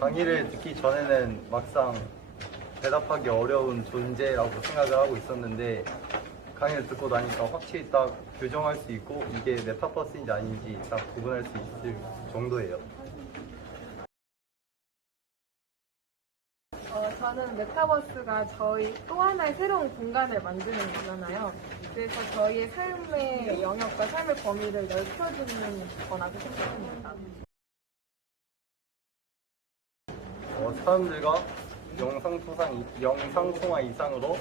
강의를 듣기 전에는 막상 대답하기 어려운 존재라고 생각을 하고 있었는데 강의를 듣고 나니까 확실히 딱 교정할 수 있고 이게 메타버스인지 아닌지 딱 구분할 수 있을 정도예요. 저는 메타버스가 저희 또 하나의 새로운 공간을 만드는 거잖아요. 그래서 저희의 삶의 영역과 삶의 범위를 넓혀주는 거라고 생각합니다. 사람들과 영상통화 이상으로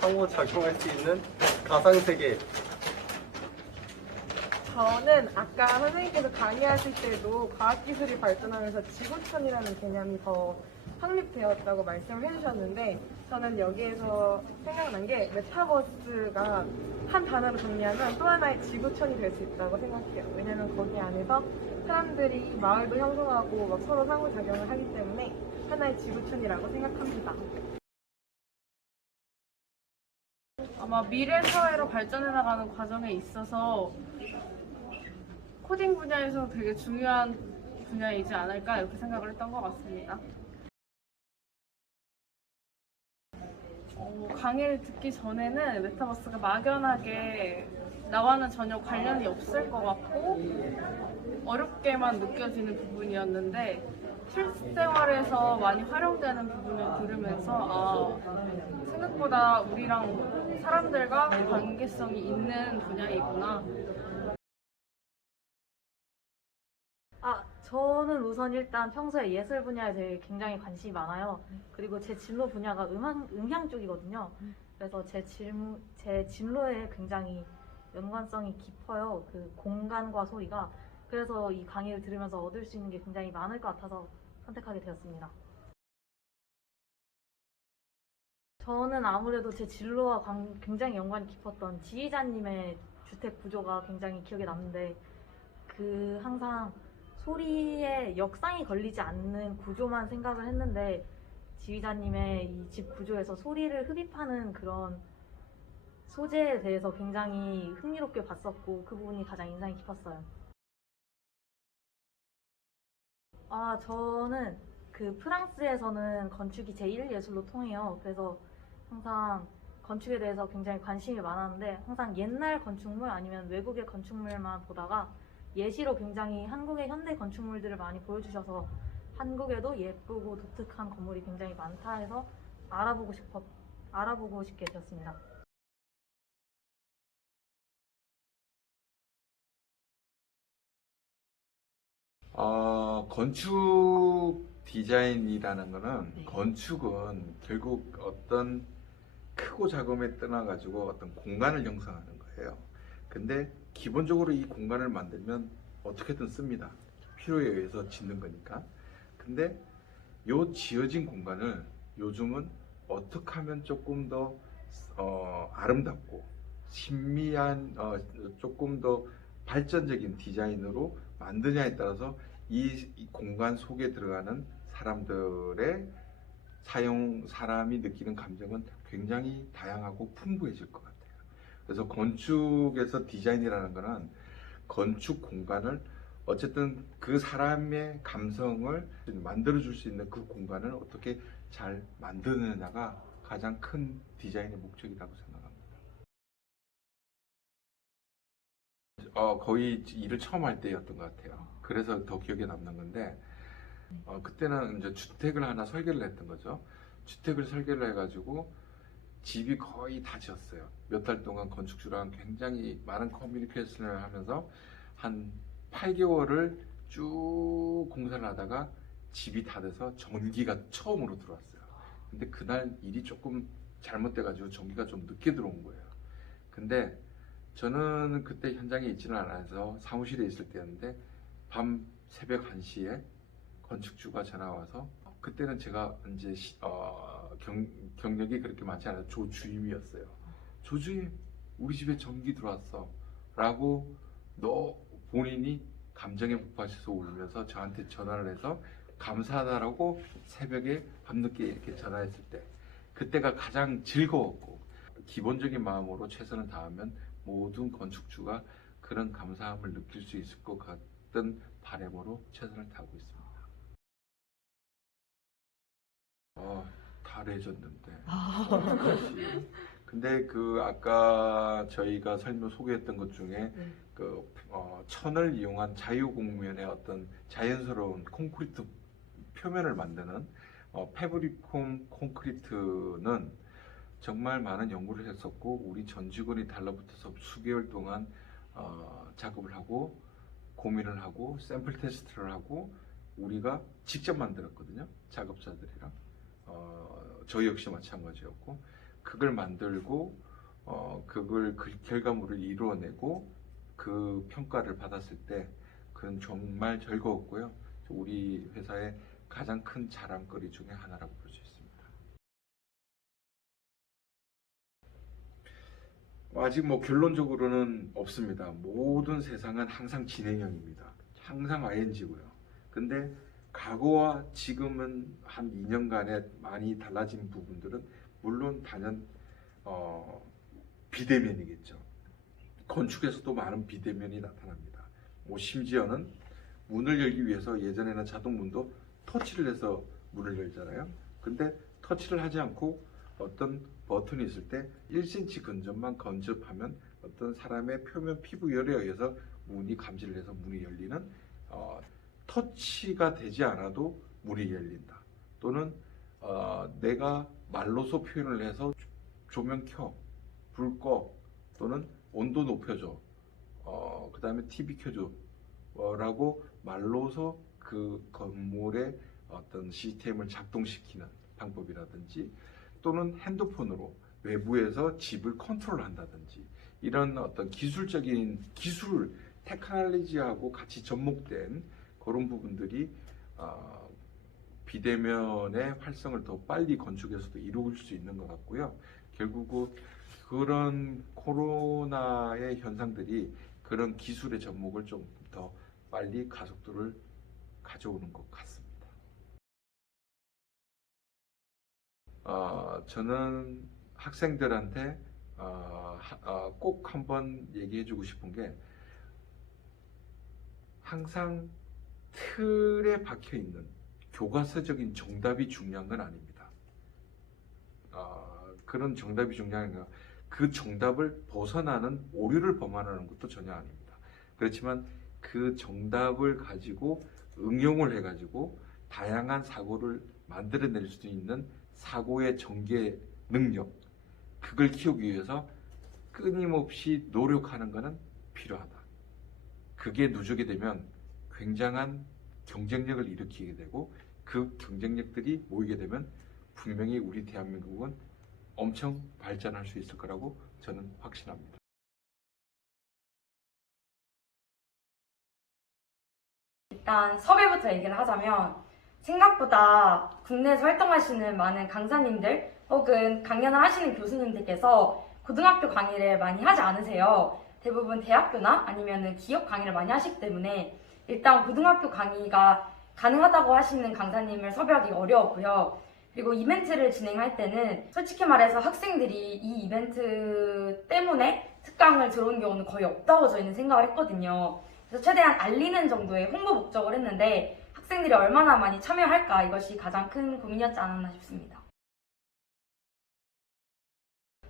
상호작용할 수 있는 가상세계. 저는 아까 선생님께서 강의하실 때도 과학기술이 발전하면서 지구촌이라는 개념이 더 확립되었다고 말씀을 해주셨는데 저는 여기에서 생각난 게 메타버스가 한 단어로 정리하면 또 하나의 지구촌이 될 수 있다고 생각해요. 왜냐면 거기 안에서 사람들이 마을도 형성하고 막 서로 상호작용을 하기 때문에 하나의 지구촌이라고 생각합니다. 아마 미래 사회로 발전해 나가는 과정에 있어서 코딩 분야에서 되게 중요한 분야이지 않을까 이렇게 생각을 했던 것 같습니다. 강의를 듣기 전에는 메타버스가 막연하게 나와는 전혀 관련이 없을 것 같고 어렵게만 느껴지는 부분이었는데 실생활에서 많이 활용되는 부분을 들으면서 생각보다 우리랑 사람들과 관계성이 있는 분야이구나. 저는 우선 일단 평소에 예술 분야에 대해 굉장히 관심이 많아요. 그리고 제 진로 분야가 음향 쪽이거든요. 그래서 제 진로에 굉장히 연관성이 깊어요. 그 공간과 소리가. 그래서 이 강의를 들으면서 얻을 수 있는 게 굉장히 많을 것 같아서 선택하게 되었습니다. 저는 아무래도 제 진로와 굉장히 연관이 깊었던 지휘자님의 주택 구조가 굉장히 기억에 남는데 항상 소리에 역상이 걸리지 않는 구조만 생각을 했는데 지휘자님의 이 집 구조에서 소리를 흡입하는 그런 소재에 대해서 굉장히 흥미롭게 봤었고 그 부분이 가장 인상이 깊었어요. 저는 프랑스에서는 건축이 제1예술로 통해요. 그래서 항상 건축에 대해서 굉장히 관심이 많았는데 항상 옛날 건축물 아니면 외국의 건축물만 보다가 예시로 굉장히 한국의 현대 건축물들을 많이 보여주셔서 한국에도 예쁘고 독특한 건물이 굉장히 많다 해서 알아보고 싶게 되었습니다. 건축 디자인이라는 거는 네. 건축은 결국 어떤 크고 작음에 떠나가지고 어떤 공간을 형성하는 거예요. 근데 기본적으로 이 공간을 만들면 어떻게든 씁니다. 필요에 의해서 짓는 거니까. 근데 요 지어진 공간을 요즘은 어떻게 하면 조금 더 아름답고 신미한 조금 더 발전적인 디자인으로 만드냐에 따라서 이 공간 속에 들어가는 사람이 느끼는 감정은 굉장히 다양하고 풍부해질 것 같아요. 그래서 건축에서 디자인이라는 거는 건축 공간을 어쨌든 그 사람의 감성을 만들어줄 수 있는 그 공간을 어떻게 잘 만드느냐가 가장 큰 디자인의 목적이라고 생각합니다. 거의 일을 처음 할 때였던 것 같아요. 그래서 더 기억에 남는 건데 그때는 이제 주택을 하나 설계를 했던 거죠. 주택을 설계를 해가지고 집이 거의 다 지었어요. 몇 달 동안 건축주랑 굉장히 많은 커뮤니케이션을 하면서 한 8개월을 쭉 공사를 하다가 집이 다 돼서 전기가 처음으로 들어왔어요. 근데 그날 일이 조금 잘못돼가지고 전기가 좀 늦게 들어온 거예요. 근데 저는 그때 현장에 있지는 않아서 사무실에 있을 때였는데 새벽 1시에 건축주가 전화 와서 그때는 제가 이제 경력이 그렇게 많지 않아서 조주임이었어요. 조주임, 우리 집에 전기 들어왔어 라고 본인이 감정에 북받쳐서 울면서 저한테 전화를 해서 감사하다라고 새벽에 밤늦게 이렇게 전화했을 때 그때가 가장 즐거웠고 기본적인 마음으로 최선을 다하면 모든 건축주가 그런 감사함을 느낄 수 있을 것 같은 바람으로 최선을 다하고 있습니다. 다 레전드인데 어떡하지? 근데 그 아까 저희가 소개했던 것 중에 그 천을 이용한 자유공면의 어떤 자연스러운 콘크리트 표면을 만드는 패브리콘 콘크리트는 정말 많은 연구를 했었고 우리 전 직원이 달라붙어서 수개월 동안 작업을 하고 고민을 하고 샘플 테스트를 하고 우리가 직접 만들었거든요. 작업자들이랑 저 역시 마찬가지였고 그걸 만들고 그걸 그 결과물을 이루어내고 그 평가를 받았을 때 그건 정말 즐거웠고요. 우리 회사의 가장 큰 자랑거리 중에 하나라고 볼 수 있습니다. 아직 뭐 결론적으로는 없습니다. 모든 세상은 항상 진행형입니다. 항상 ING고요. 근데 과거와 지금은 한 2년간에 많이 달라진 부분들은 물론 단연 비대면이겠죠. 건축에서도 많은 비대면이 나타납니다. 뭐 심지어는 문을 열기 위해서 예전에는 자동문도 터치를 해서 문을 열잖아요. 근데 터치를 하지 않고 어떤 버튼이 있을 때 1cm 근접만 건접하면 어떤 사람의 표면 피부열에 의해서 문이 감지를 해서 문이 열리는 터치가 되지 않아도 문이 열린다. 또는 내가 말로서 표현을 해서 조명 켜, 불 꺼, 또는 온도 높여줘, 그 다음에 TV 켜줘 라고 말로서 그 건물의 어떤 시스템을 작동시키는 방법이라든지 또는 핸드폰으로 외부에서 집을 컨트롤한다든지 이런 어떤 기술적인 기술, 테크놀로지하고 같이 접목된 그런 부분들이 비대면의 활성을 더 빨리 건축에서도 이룰 수 있는 것 같고요. 결국 그런 코로나의 현상들이 그런 기술의 접목을 좀 더 빨리 가속도를 가져오는 것 같습니다. 저는 학생들한테 꼭 한번 얘기해주고 싶은 게 항상 틀에 박혀있는 교과서적인 정답이 중요한 건 아닙니다. 그런 정답이 중요한 건 그 정답을 벗어나는 오류를 범하는 것도 전혀 아닙니다. 그렇지만 그 정답을 가지고 응용을 해가지고 다양한 사고를 만들어낼 수 있는 사고의 전개 능력, 그걸 키우기 위해서 끊임없이 노력하는 것은 필요하다. 그게 누적이 되면 굉장한 경쟁력을 일으키게 되고 그 경쟁력들이 모이게 되면 분명히 우리 대한민국은 엄청 발전할 수 있을 거라고 저는 확신합니다. 일단 섭외부터 얘기를 하자면 생각보다 국내에서 활동하시는 많은 강사님들 혹은 강연을 하시는 교수님들께서 고등학교 강의를 많이 하지 않으세요. 대부분 대학교나 아니면 기업 강의를 많이 하시기 때문에 일단 고등학교 강의가 가능하다고 하시는 강사님을 섭외하기 어려웠고요. 그리고 이벤트를 진행할 때는 솔직히 말해서 학생들이 이 이벤트 때문에 특강을 들어온 경우는 거의 없다고 저희는 생각을 했거든요. 그래서 최대한 알리는 정도의 홍보 목적을 했는데 학생들이 얼마나 많이 참여할까 이것이 가장 큰 고민이었지 않았나 싶습니다.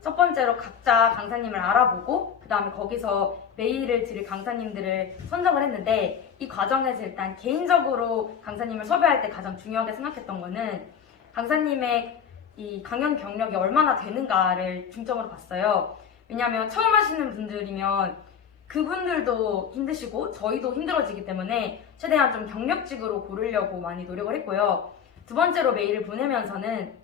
첫 번째로 각자 강사님을 알아보고 그 다음에 거기서 메일을 드릴 강사님들을 선정을 했는데 이 과정에서 일단 개인적으로 강사님을 섭외할 때 가장 중요하게 생각했던 거는 강사님의 이 강연 경력이 얼마나 되는가를 중점으로 봤어요. 왜냐하면 처음 하시는 분들이면 그분들도 힘드시고 저희도 힘들어지기 때문에 최대한 좀 경력직으로 고르려고 많이 노력을 했고요. 두 번째로 메일을 보내면서는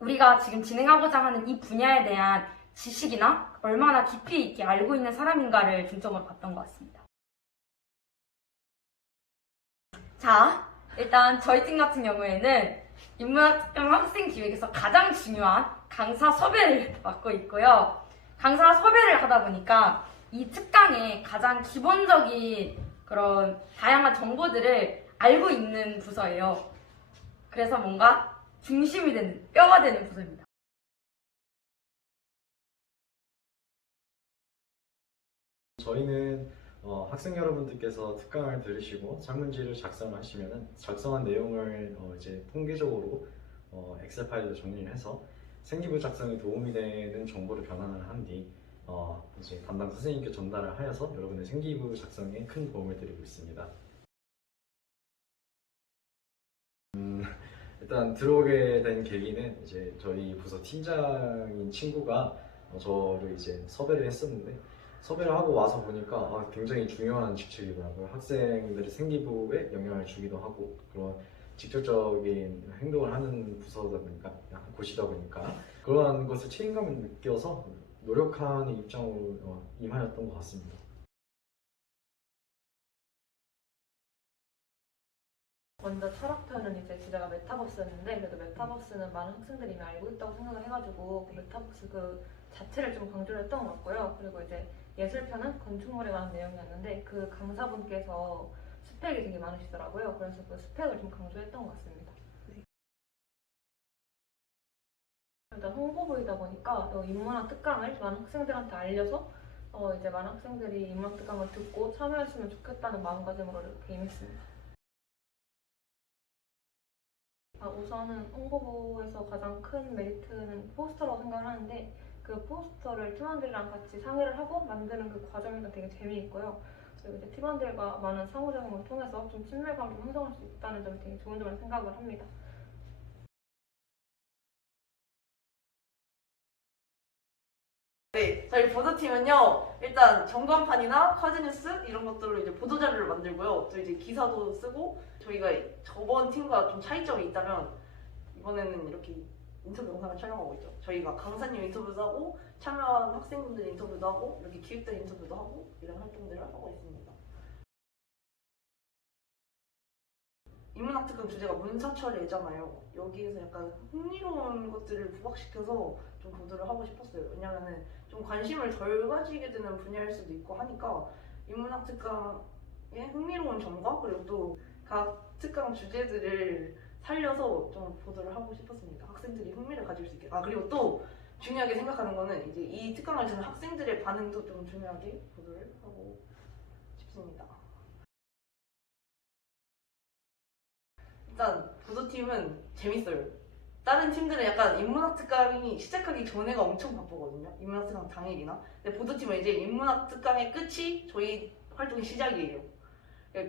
우리가 지금 진행하고자 하는 이 분야에 대한 지식이나 얼마나 깊이 있게 알고 있는 사람인가를 중점으로 봤던 것 같습니다. 자, 일단 저희 팀 같은 경우에는 인문학특강 학생 기획에서 가장 중요한 강사 섭외를 맡고 있고요. 강사 섭외를 하다 보니까 이 특강의 가장 기본적인 그런 다양한 정보들을 알고 있는 부서예요. 그래서 뭔가 중심이 되는, 뼈가 되는 부서입니다. 저희는 학생 여러분들께서 특강을 들으시고 작문지를 작성하시면은 작성한 내용을 이제 통계적으로 엑셀 파일로 정리를 해서 생기부 작성에 도움이 되는 정보를 변환을 한 뒤 이제 담당 선생님께 전달을 하여서 여러분의 생기부 작성에 큰 도움을 드리고 있습니다. 일단 들어오게 된 계기는 이제 저희 부서 팀장인 친구가 저를 이제 섭외를 했었는데, 섭외를 하고 와서 보니까 굉장히 중요한 직책이더라고요. 학생들의 생기부에 영향을 주기도 하고 그런 직접적인 행동을 하는 부서다 보니까, 곳이다 보니까 그러한 것을 책임감을 느껴서 노력하는 입장으로 임하였던 것 같습니다. 먼저 철학편은 이제 주제가 메타버스였는데, 그래도 메타버스는 많은 학생들이 이미 알고 있다고 생각을 해가지고 그 메타버스 그 자체를 좀 강조를 했던 것 같고요. 그리고 이제 예술편은 건축물에 관한 내용이었는데, 그 강사분께서 스펙이 되게 많으시더라고요. 그래서 그 스펙을 좀 강조했던 것 같습니다. 일단 홍보부이다 보니까 인문학 특강을 많은 학생들한테 알려서 이제 많은 학생들이 인문학 특강을 듣고 참여했으면 좋겠다는 마음가짐으로 이렇게 임했습니다. 우선은 홍보부에서 가장 큰 메리트는 포스터라고 생각을 하는데, 그 포스터를 팀원들이랑 같이 상의를 하고 만드는 그 과정이 되게 재미있고요. 그리고 이제 팀원들과 많은 상호작용을 통해서 좀 친밀감을 형성할 수 있다는 점이 되게 좋은 점을 생각을 합니다. 네, 저희 보도팀은요, 일단 전광판이나 카드뉴스 이런 것들로 이제 보도자료를 만들고요. 또 이제 기사도 쓰고, 저희가 저번 팀과 좀 차이점이 있다면, 이번에는 이렇게 인터뷰 영상을 촬영하고 있죠. 저희가 강사님 인터뷰도 하고, 참여한 학생분들 인터뷰도 하고, 이렇게 기획된 인터뷰도 하고, 이런 활동들을 하고 있습니다. 인문학 특강 주제가 문사철예잖아요. 여기에서 약간 흥미로운 것들을 부각시켜서 좀 보도를 하고 싶었어요. 왜냐면은 좀 관심을 덜 가지게 되는 분야일 수도 있고 하니까 인문학 특강의 흥미로운 점과 그리고 또 각 특강 주제들을 살려서 좀 보도를 하고 싶었습니다. 학생들이 흥미를 가질 수 있게. 그리고 또 중요하게 생각하는 거는 이제 이 특강을 듣는 학생들의 반응도 좀 중요하게 보도를 하고 싶습니다. 일단 보도팀은 재밌어요. 다른 팀들은 약간 인문학 특강이 시작하기 전에가 엄청 바쁘거든요. 인문학 특강 당일이나. 근데 보도팀은 이제 인문학 특강의 끝이 저희 활동의 시작이에요.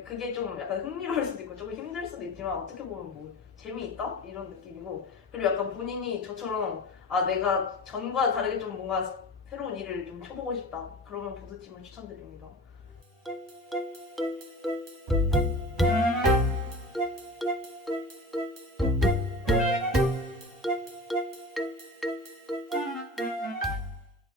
그게 좀 약간 흥미로울 수도 있고 조금 힘들 수도 있지만 어떻게 보면 뭐 재미있다? 이런 느낌이고, 그리고 약간 본인이 저처럼 내가 전과 다르게 좀 뭔가 새로운 일을 좀 쳐보고 싶다. 그러면 보도팀을 추천드립니다.